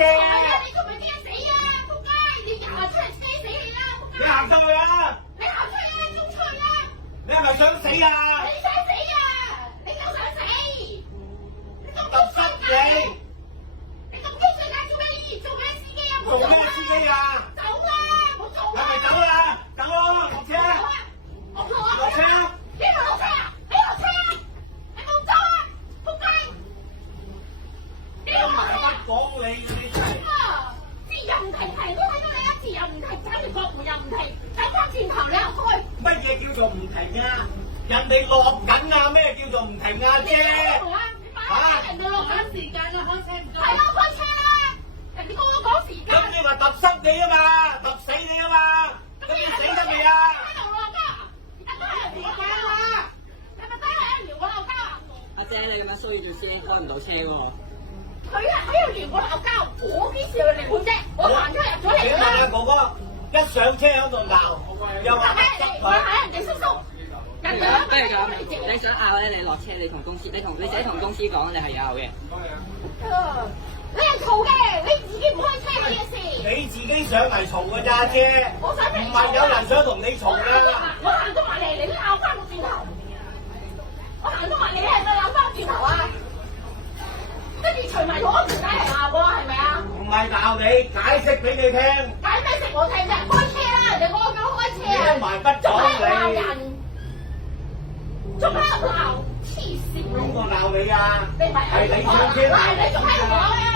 姐。你仲唔係驚死啊？仆街！你行出嚟飛死你啦！仆街！你行上去啊！你行出去啊！中出去啊！你係咪想死啊？你想死啊！你都想死！你咁揼濕你！你咁中世界做咩司機啊？做咩司機啊？走啦！冇做係咪走啦？走咯，落車！我同我落車！你咪落車啊！你落車啊！你冇走啊！仆街！你落車啊！講你嗰啲真係。字又唔停，停都睇到你一字又唔停，揸住國門又唔停，走翻轉頭你又開。乜嘢叫做唔停啊？人哋落緊啊！咩叫做唔停啊？姐，人哋落緊時間啦，開車唔該。係咯，開車啦！人哋個個講時間。咁你話揼濕你啊嘛，揼死你啊嘛，咁你死得未啊？喺度落街啊！而家係時間啦，係咪真係撩我鬧交啊？阿姐，你咁樣騷擾住司機，開唔到車喎。佢係喺度撩我鬧交，我幾時去撩佢啫？我行出入咗嚟啦。你哥哥一上車喺度鬧，又話係你唔係人哋叔叔，人哋不如咁，你想拗咧，你落車，你同公司，你自己同公司講，你係拗嘅。你係嘈嘅，你自己唔開車嘅事。你自己上嚟嘈㗎咋姐，唔係有人想同你嘈㗎。我行咗埋嚟，你都拗翻個轉頭。我行咗埋嚟，你係咪拗翻轉頭啊？跟住除埋咗我條街嚟鬧我，係咪啊？唔係鬧你，解釋俾你聽。解咩食我聽啫？開車啦，人哋我叫開車啊！一埋不仲喺度鬧講人，仲喺度鬧，黐線！邊個鬧你啊？你咪係你上車你仲喺度講啊！